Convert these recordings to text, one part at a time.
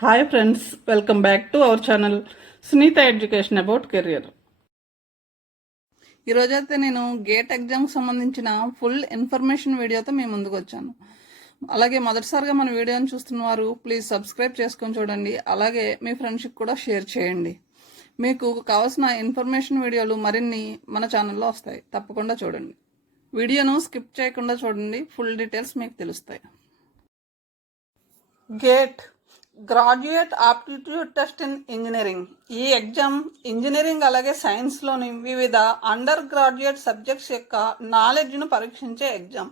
Hi friends, welcome back to our channel Sunitha Education about career. ఈరోజైతే నేను gate ఎగ్జామ్కి సంబంధించిన ఫుల్ ఇన్ఫర్మేషన్ వీడియోతో మీ ముందుకు వచ్చాను. అలాగే మొదటిసారిగా మన వీడియోని చూస్తున్న వారు ప్లీజ్ సబ్స్క్రైబ్ చేసుకొని చూడండి. అలాగే మీ ఫ్రెండ్స్కి కూడా షేర్ చేయండి. మీకు కావాల్సిన ఇన్ఫర్మేషన్ వీడియోలు మరిన్ని మన ఛానల్లో వస్తాయి, తప్పకుండా చూడండి. వీడియోను స్కిప్ చేయకుండా చూడండి, ఫుల్ డీటెయిల్స్ మీకు తెలుస్తాయి. Gate graduate aptitude test in engineering. ఈ ఎగ్జామ్ ఇంజనీరింగ్ అలాగే సైన్స్లోని వివిధ అండర్ గ్రాడ్యుయేట్ సబ్జెక్ట్స్ యొక్క నాలెడ్జ్ను పరీక్షించే ఎగ్జామ్.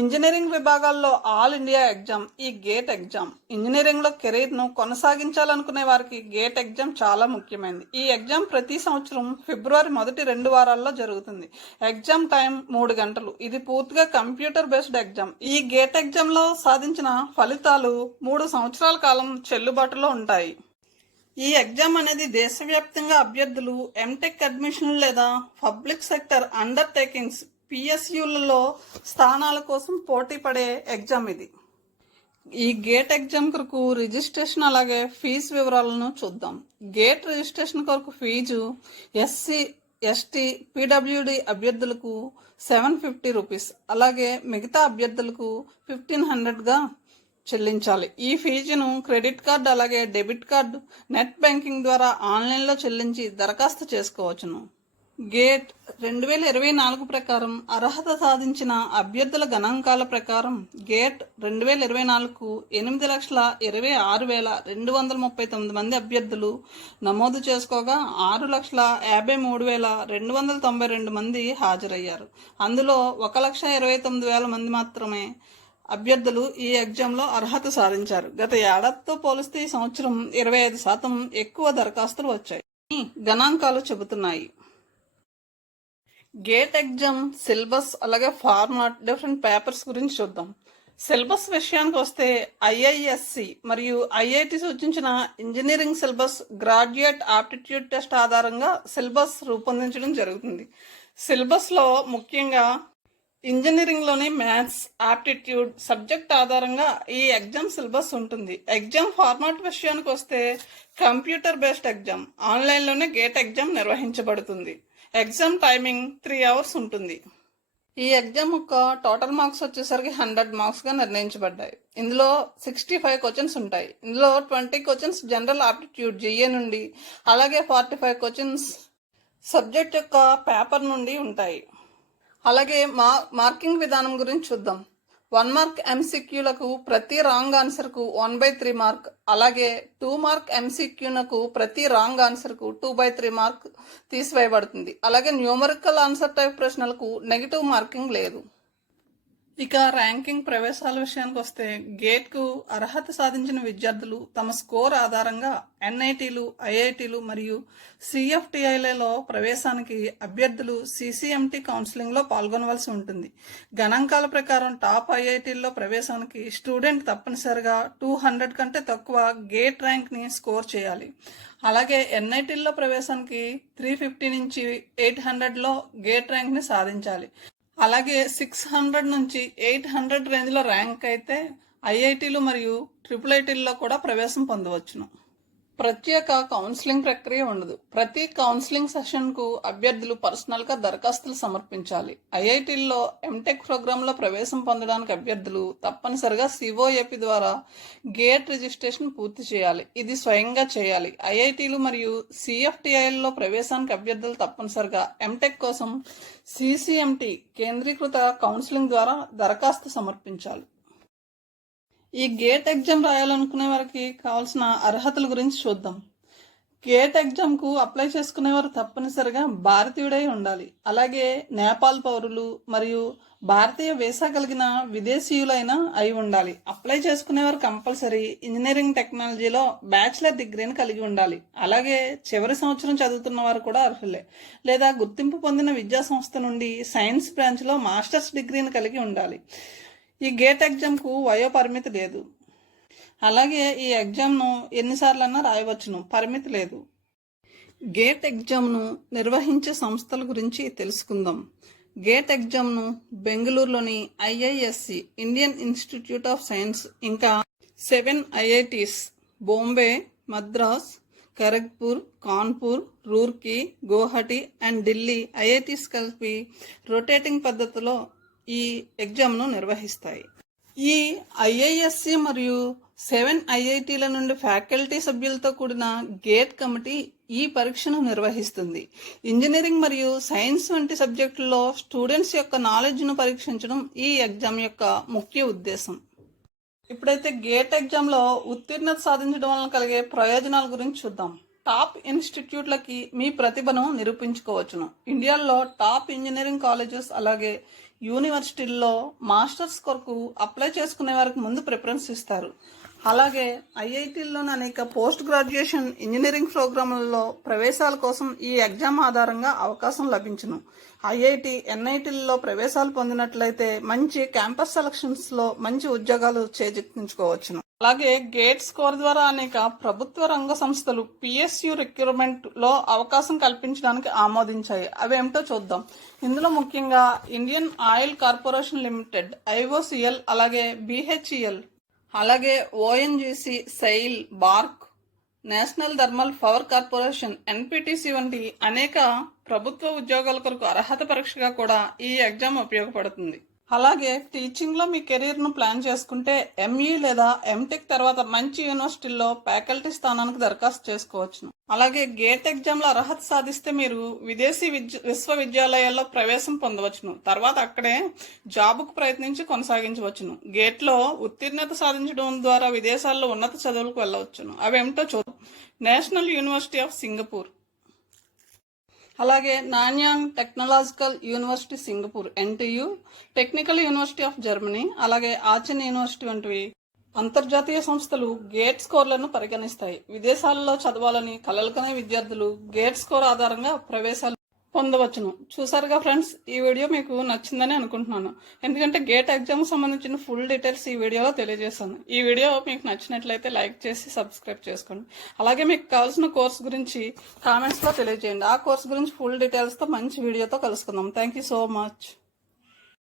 ఇంజనీరింగ్ విభాగాల్లో ఆల్ ఇండియా ఎగ్జామ్ ఈ గేట్ ఎగ్జామ్. ఇంజనీరింగ్లో కెరీర్ను కొనసాగించాలనుకునే వారికి గేట్ ఎగ్జామ్ చాలా ముఖ్యమైనది. ఈ ఎగ్జామ్ ప్రతి సంవత్సరం ఫిబ్రవరి మొదటి 2 వారాల్లో జరుగుతుంది. ఎగ్జామ్ టైం 3 గంటలు. ఇది పూర్తిగా కంప్యూటర్ బేస్డ్ ఎగ్జామ్. ఈ గేట్ ఎగ్జామ్లో సాధించిన ఫలితాలు 3 సంవత్సరాల కాలం చెల్లుబాటులో ఉంటాయి. ఈ ఎగ్జామ్ అనేది దేశవ్యాప్తంగా అభ్యర్థులు ఎంటెక్ అడ్మిషన్లు లేదా పబ్లిక్ సెక్టర్ అండర్టేకింగ్స్ పిఎస్యులలో స్థానాల కోసం పోటీ పడే ఎగ్జామ్ ఇది. ఈ గేట్ ఎగ్జామ్ కొరకు రిజిస్ట్రేషన్ అలాగే ఫీజు వివరాలను చూద్దాం. గేట్ రిజిస్ట్రేషన్ కొరకు ఫీజు ఎస్సీ ఎస్టీ పీడబ్ల్యూడి అభ్యర్థులకు 750 రూపీస్, అలాగే మిగతా అభ్యర్థులకు 1500గా చెల్లించాలి. ఈ ఫీజును క్రెడిట్ కార్డు అలాగే డెబిట్ కార్డు నెట్ బ్యాంకింగ్ ద్వారా ఆన్లైన్లో చెల్లించి దరఖాస్తు చేసుకోవచ్చును. గేట్ 2024 ప్రకారం అర్హత సాధించిన అభ్యర్థుల గణాంకాల ప్రకారం గేట్ 2024కు 8,26,239 మంది అభ్యర్థులు నమోదు చేసుకోగా 6,53,292 మంది హాజరయ్యారు. అందులో 1,29,000 మంది మాత్రమే అభ్యర్థులు ఈ ఎగ్జామ్లో అర్హత సాధించారు. గత ఏడాదితో పోలిస్తే ఈ సంవత్సరం 25% ఎక్కువ దరఖాస్తులు వచ్చాయి. గణాంకాలు చెబుతున్నాయి. గేట్ ఎగ్జామ్ సిలబస్ అలాగే ఫార్మాట్, డిఫరెంట్ పేపర్స్ గురించి చూద్దాం. సిలబస్ విషయానికి వస్తే ఐఐఎస్సి మరియు ఐఐటి సూచించిన engineering syllabus graduate aptitude test ఆధారంగా సిలబస్ రూపొందించడం జరుగుతుంది. సిలబస్లో ముఖ్యంగా ఇంజనీరింగ్లోని మ్యాథ్స్, ఆప్టిట్యూడ్ సబ్జెక్ట్ ఆధారంగా ఈ ఎగ్జామ్ సిలబస్ ఉంటుంది. ఎగ్జామ్ ఫార్మాట్ విషయానికి వస్తే కంప్యూటర్ బేస్డ్ ఎగ్జామ్. ఆన్లైన్లోనే గేట్ ఎగ్జామ్ నిర్వహించబడుతుంది. ఎగ్జామ్ టైమింగ్ 3 అవర్స్ ఉంటుంది. ఈ ఎగ్జామ్ యొక్క టోటల్ మార్క్స్ వచ్చేసరికి 100 మార్క్స్గా నిర్ణయించబడ్డాయి. ఇందులో 65 క్వశ్చన్స్ ఉంటాయి. ఇందులో 20 క్వశ్చన్స్ జనరల్ ఆప్టిట్యూడ్ జిఏ నుండి, అలాగే 45 క్వశ్చన్స్ సబ్జెక్ట్ యొక్క పేపర్ నుండి ఉంటాయి. అలాగే మార్కింగ్ విధానం గురించి చూద్దాం. 1 మార్క్ ఎంసీక్యూలకు ప్రతి రాంగ్ ఆన్సర్కు 1/3 మార్క్, అలాగే 2 మార్క్ ఎంసీక్యూనకు ప్రతి రాంగ్ ఆన్సర్కు 2/3 మార్క్ తీసివేయబడుతుంది. అలాగే న్యూమరికల్ ఆన్సర్ టైప్ ప్రశ్నలకు నెగిటివ్ మార్కింగ్ లేదు. ఇక ర్యాంకింగ్ ప్రవేశాల విషయానికి వస్తే గేట్కు అర్హత సాధించిన విద్యార్థులు తమ స్కోర్ ఆధారంగా ఎన్ఐటీలు, ఐఐటీలు మరియు సిఎఫ్టిఐలలో ప్రవేశానికి అభ్యర్థులు సిసిఎంటి కౌన్సిలింగ్లో పాల్గొనవలసి ఉంటుంది. గణాంకాల ప్రకారం టాప్ ఐఐటీల్లో ప్రవేశానికి స్టూడెంట్ తప్పనిసరిగా 200 కంటే తక్కువ గేట్ ర్యాంక్ని స్కోర్ చేయాలి. అలాగే ఎన్ఐటీల్లో ప్రవేశానికి 350 నుంచి 800లో గేట్ ర్యాంక్ని సాధించాలి. అలాగే 600 నుంచి 800 రేంజ్లో ర్యాంక్ అయితే ఐఐటీలు మరియు ట్రిపుల్ ఐటీల్లో కూడా ప్రవేశం పొందవచ్చును. ప్రత్యేక కౌన్సిలింగ్ ప్రక్రియ ఉండదు. ప్రతి కౌన్సిలింగ్ సెషన్కు అభ్యర్థులు పర్సనల్గా దరఖాస్తులు సమర్పించాలి. ఐఐటీల్లో ఎంటెక్ ప్రోగ్రాంలో ప్రవేశం పొందడానికి అభ్యర్థులు తప్పనిసరిగా సిఓఏపి ద్వారా గేట్ రిజిస్ట్రేషన్ పూర్తి చేయాలి. ఇది స్వయంగా చేయాలి. ఐఐటీలు మరియు సిఎఫ్టిఐల్లో ప్రవేశానికి అభ్యర్థులు తప్పనిసరిగా ఎంటెక్ కోసం సిసిఎంటి కేంద్రీకృత కౌన్సిలింగ్ ద్వారా దరఖాస్తు సమర్పించాలి. ఈ గేట్ ఎగ్జామ్ రాయాలనుకునే వారికి కావాల్సిన అర్హతల గురించి చూద్దాం. గేట్ ఎగ్జామ్కు అప్లై చేసుకునేవారు తప్పనిసరిగా భారతీయుడై ఉండాలి. అలాగే నేపాల్ పౌరులు మరియు భారతీయ వీసా కలిగిన విదేశీయులైన అయి ఉండాలి. అప్లై చేసుకునేవారు కంపల్సరీ ఇంజనీరింగ్ టెక్నాలజీలో బ్యాచిలర్ డిగ్రీని కలిగి ఉండాలి. అలాగే చివరి సంవత్సరం చదువుతున్న వారు కూడా అర్హులే, లేదా గుర్తింపు పొందిన విద్యా సంస్థ నుండి సైన్స్ బ్రాంచ్లో మాస్టర్స్ డిగ్రీని కలిగి ఉండాలి. ఈ గేట్ ఎగ్జామ్కు వయో పరిమితి లేదు. అలాగే ఈ ఎగ్జామ్ను ఎన్నిసార్లన్నా రాయవచ్చును, పరిమితి లేదు. గేట్ ఎగ్జామ్ను నిర్వహించే సంస్థల గురించి తెలుసుకుందాం. గేట్ ఎగ్జామ్ను బెంగళూరులోని IISc, Indian institute of science, ఇంకా 7 IITs Bombay, Madras, Kharagpur, Kanpur, Roorkee, Guwahati and Delhi IITs కలిపి రొటేటింగ్ పద్ధతిలో ఈ ఎగ్జామ్ను నిర్వహిస్తాయి. ఈ ఐఐఎస్సి మరియు 7 ఐఐటీల నుండి ఫ్యాకల్టీ సభ్యులతో కూడిన గేట్ కమిటీ ఈ పరీక్షను నిర్వహిస్తుంది. ఇంజనీరింగ్ మరియు సైన్స్ వంటి సబ్జెక్టుల్లో స్టూడెంట్స్ యొక్క నాలెడ్జ్ను పరీక్షించడం ఈ ఎగ్జామ్ యొక్క ముఖ్య ఉద్దేశం. ఇప్పుడైతే గేట్ ఎగ్జామ్లో ఉత్తీర్ణత సాధించడం వలన కలిగే ప్రయోజనాల గురించి చూద్దాం. టాప్ ఇన్స్టిట్యూట్లకి మీ ప్రతిభను నిరూపించుకోవచ్చును. ఇండియాలో టాప్ ఇంజనీరింగ్ కాలేజెస్ అలాగే యూనివర్సిటీల్లో మాస్టర్స్ కొరకు అప్లై చేసుకునే వారికి ముందు ప్రిఫరెన్స్ ఇస్తారు. అలాగే ఐఐటీల్లోని అనేక పోస్ట్ గ్రాడ్యుయేషన్ ఇంజనీరింగ్ ప్రోగ్రాంలలో ప్రవేశాల కోసం ఈ ఎగ్జామ్ ఆధారంగా అవకాశం లభించును. ఐఐటి, ఎన్ఐటీల్లో ప్రవేశాలు పొందినట్లయితే మంచి క్యాంపస్ సెలక్షన్స్లో మంచి ఉద్యోగాలు చేజిక్కించుకోవచ్చును. అలాగే గేట్ స్కోర్ ద్వారా అనేక ప్రభుత్వ రంగ సంస్థలు పిఎస్యు రిక్రూట్మెంట్ లో అవకాశం కల్పించడానికి ఆమోదించాయి. అవేమిటో చూద్దాం. ఇందులో ముఖ్యంగా Indian Oil Corporation Limited, IOCL, అలాగే బిహెచ్ఈఎల్, అలాగే ONGC, SAIL, BARC, National Thermal Power Corporation, NPTC వంటి అనేక ప్రభుత్వ ఉద్యోగాల కొరకు అర్హత పరీక్షగా కూడా ఈ ఎగ్జామ్ ఉపయోగపడుతుంది. అలాగే టీచింగ్ లో మీ కెరీర్ ను ప్లాన్ చేసుకుంటే ఎంఈ లేదా ఎంటెక్ తర్వాత మంచి యూనివర్సిటీల్లో ఫ్యాకల్టీ స్థానానికి దరఖాస్తు చేసుకోవచ్చును. అలాగే గేట్ ఎగ్జామ్ లో అర్హత సాధిస్తే మీరు విదేశీ విశ్వవిద్యాలయాల్లో ప్రవేశం పొందవచ్చును. తర్వాత అక్కడే జాబుకు ప్రయత్నించి కొనసాగించవచ్చును. గేట్ లో ఉత్తీర్ణత సాధించడం ద్వారా విదేశాల్లో ఉన్నత చదువులకు వెళ్ళవచ్చును. అవేమిటో చూద్దాం. నేషనల్ యూనివర్సిటీ ఆఫ్ సింగపూర్, అలాగే Nanyang Technological University Singapore, NTU, Technical University of Germany, అలాగే ఆచెన్ యూనివర్సిటీ వంటివి అంతర్జాతీయ సంస్థలు గేట్ స్కోర్లను పరిగణిస్తాయి. విదేశాలలో చదవాలని కలలుకనే విద్యార్థులు గేట్ స్కోర్ ఆధారంగా ప్రవేశాలు పొందవచ్చును. చూసారుగా ఫ్రెండ్స్, ఈ వీడియో మీకు నచ్చిందని అనుకుంటున్నాను. ఎందుకంటే గేట్ ఎగ్జామ్ సంబంధించిన ఫుల్ డీటెయిల్స్ ఈ వీడియోలో తెలియజేశాను. ఈ వీడియో మీకు నచ్చినట్లయితే లైక్ చేసి సబ్స్క్రైబ్ చేసుకోండి. అలాగే మీకు కావాల్సిన కోర్స్ గురించి కామెంట్స్లో తెలియజేయండి. ఆ కోర్స్ గురించి ఫుల్ డీటెయిల్స్తో మంచి వీడియోతో కలుసుకుందాం. Thank you so much.